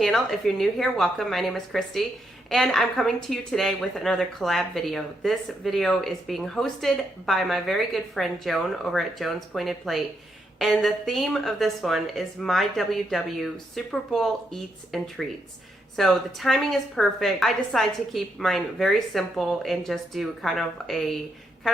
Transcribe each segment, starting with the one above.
channel. If you're new here, welcome. My name is Kristi, and I'm coming to you today with another collab video. This video is being hosted by my very good friend Joan over at Joan's Pointed Plate, and the theme of this one is myWW Super Bowl Eats and Treats. So the timing is perfect. I decided to keep mine very simple and just do kind of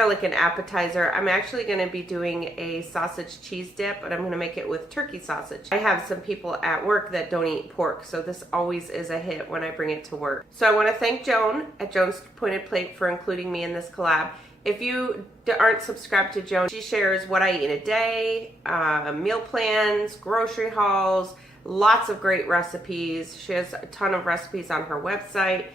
like an appetizer. I'm actually going to be doing a sausage cheese dip, but I'm going to make it with turkey sausage. I have some people at work that don't eat pork, so this always is a hit when I bring it to work. So I want to thank Joan at Joan's Pointed Plate for including me in this collab. If you aren't subscribed to Joan, she shares what I eat in a day, meal plans, grocery hauls, lots of great recipes. She has a ton of recipes on her website.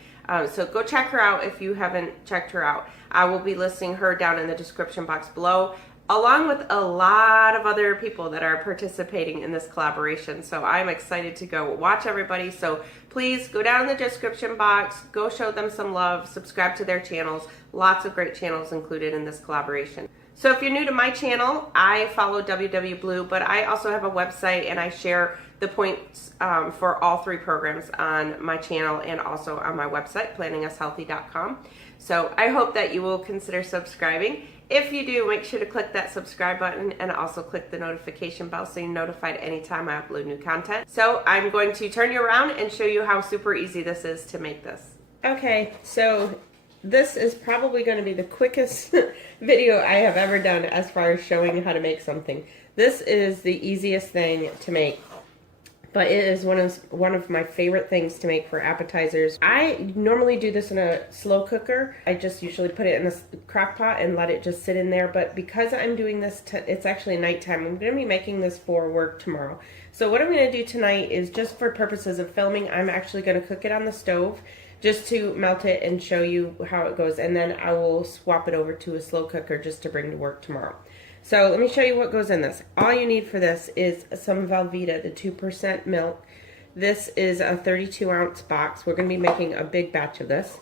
So go check her out if you haven't checked her out. I will be listing her down in the description box below, along with a lot of other people that are participating in this collaboration. So I'm excited to go watch everybody. So please go down in the description box, go show them some love, subscribe to their channels. Lots of great channels included in this collaboration. So if you're new to my channel, I follow WW Blue, but I also have a website and I share the points for all three programs on my channel and also on my website, planninushealthy.com. So I hope that you will consider subscribing. If you do, make sure to click that subscribe button and also click the notification bell so you're notified anytime I upload new content. So I'm going to turn you around and show you how super easy this is to make this. Okay, so this is probably going to be the quickest video I have ever done as far as showing how to make something. This is the easiest thing to make, but it is one of my favorite things to make for appetizers. I normally do this in a slow cooker. I just usually put it in a crock pot and let it just sit in there, but because I'm doing this, it's actually nighttime. I'm going to be making this for work tomorrow. So what I'm going to do tonight is, just for purposes of filming, I'm actually going to cook it on the stove just to melt it and show you how it goes, and then I will swap it over to a slow cooker just to bring to work tomorrow. So let me show you what goes in this. All you need for this is some Velveeta, the 2% milk. This is a 32-ounce box. We're going to be making a big batch of this.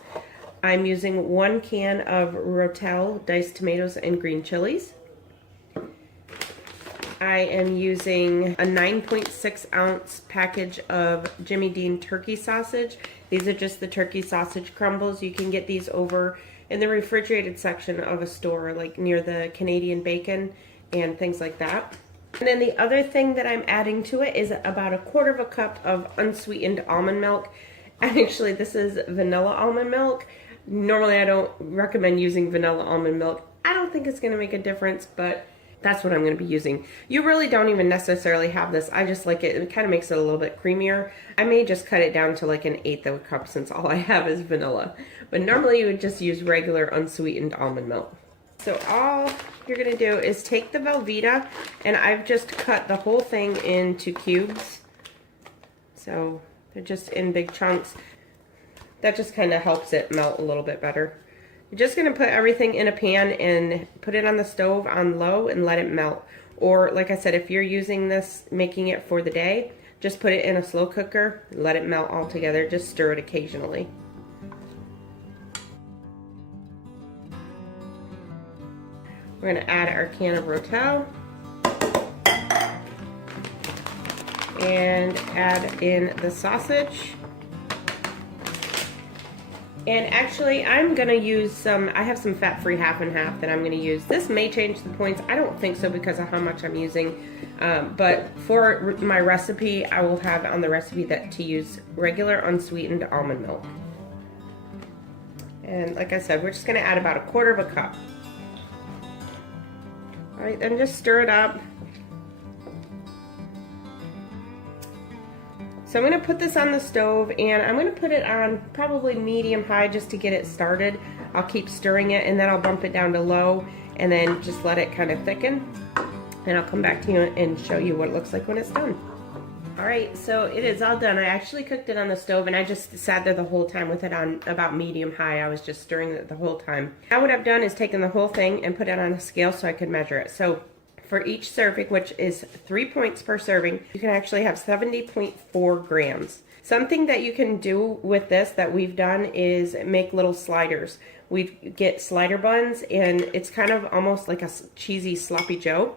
I'm using 1 can of Rotel diced tomatoes and green chilies. I am using a 9.6-ounce package of Jimmy Dean turkey sausage. These are just the turkey sausage crumbles. You can get these over in the refrigerated section of a store, like near the Canadian bacon and things like that. And then the other thing that I'm adding to it is about 1/4 cup of unsweetened almond milk. Actually, this is vanilla almond milk. Normally, I don't recommend using vanilla almond milk. I don't think it's going to make a difference, but that's what I'm going to be using. You really don't even necessarily have this. I just like it. It kind of makes it a little bit creamier. I may just cut it down to like 1/8 of a cup since all I have is vanilla. But normally you would just use regular unsweetened almond milk. So all you're going to do is take the Velveeta, and I've just cut the whole thing into cubes. So they're just in big chunks. That just kind of helps it melt a little bit better. You're just going to put everything in a pan and put it on the stove on low and let it melt. Or like I said, if you're using this, making it for the day, just put it in a slow cooker, let it melt all together, just stir it occasionally. We're going to add our can of Rotel and add in the sausage. And actually, I'm going to use I have some fat-free half and half that I'm going to use. This may change the points. I don't think so because of how much I'm using. But for my recipe, I will have on the recipe that to use regular unsweetened almond milk. And like I said, we're just going to add about 1/4 cup. All right, then just stir it up. So I'm going to put this on the stove, and I'm going to put it on probably medium-high just to get it started. I'll keep stirring it, and then I'll bump it down to low, and then just let it kind of thicken. And I'll come back to you and show you what it looks like when it's done. All right, so it is all done. I actually cooked it on the stove, and I just sat there the whole time with it on about medium-high. I was just stirring it the whole time. Now what I've done is taken the whole thing and put it on a scale so I could measure it. So for each serving, which is 3 points per serving, you can actually have 70.4 grams. Something that you can do with this that we've done is make little sliders. We get slider buns, and it's kind of almost like a cheesy sloppy joe.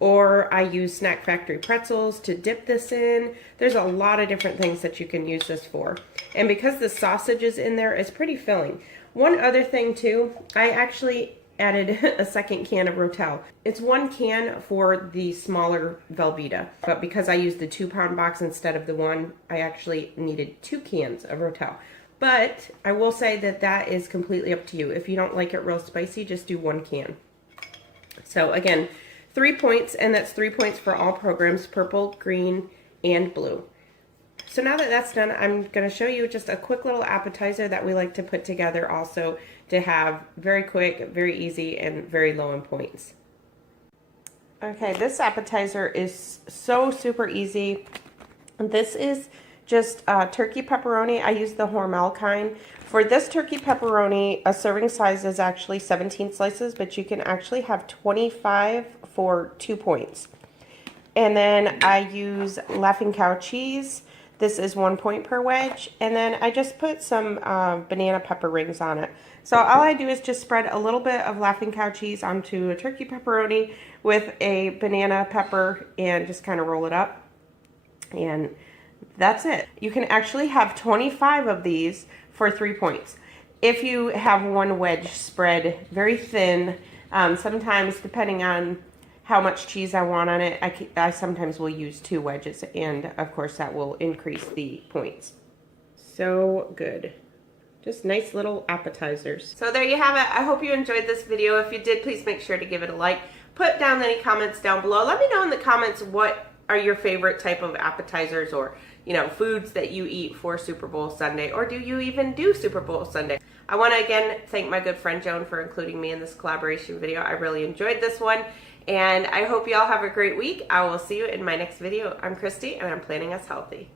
or I use Snack Factory pretzels to dip this in. There's a lot of different things that you can use this for. And because the sausage is in there, it's pretty filling. One other thing too, I actually added a second can of Rotel. It's 1 can for the smaller Velveeta, but because I used the 2-pound box instead of the 1, I actually needed 2 cans of Rotel. But I will say that that is completely up to you. If you don't like it real spicy, just do 1 can. So again, 3 points, and that's 3 points for all programs, purple, green, and blue. So now that that's done, I'm going to show you just a quick little appetizer that we like to put together also to have very quick, very easy, and very low in points. Okay, this appetizer is so super easy. This is just turkey pepperoni. I use the Hormel kind. For this turkey pepperoni, a serving size is actually 17 slices, but you can actually have 25 for 2 points. And then I use Laughing Cow cheese. This is 1 point per wedge. And then I just put some banana pepper rings on it. So all I do is just spread a little bit of Laughing Cow cheese onto a turkey pepperoni with a banana pepper and just kind of roll it up. And that's it. You can actually have 25 of these for 3 points. If you have one wedge spread very thin, sometimes depending on how much cheese I want on it, I sometimes will use 2 wedges, and of course that will increase the points. So good. Just nice little appetizers. So there you have it. I hope you enjoyed this video. If you did, please make sure to give it a like. Put down any comments down below. Let me know in the comments what are your favorite type of appetizers, or foods that you eat for Super Bowl Sunday, or do you even do Super Bowl Sunday? I want to again thank my good friend Joan for including me in this collaboration video. I really enjoyed this one, and I hope you all have a great week. I will see you in my next video. I'm Kristi, and I'm planning us healthy.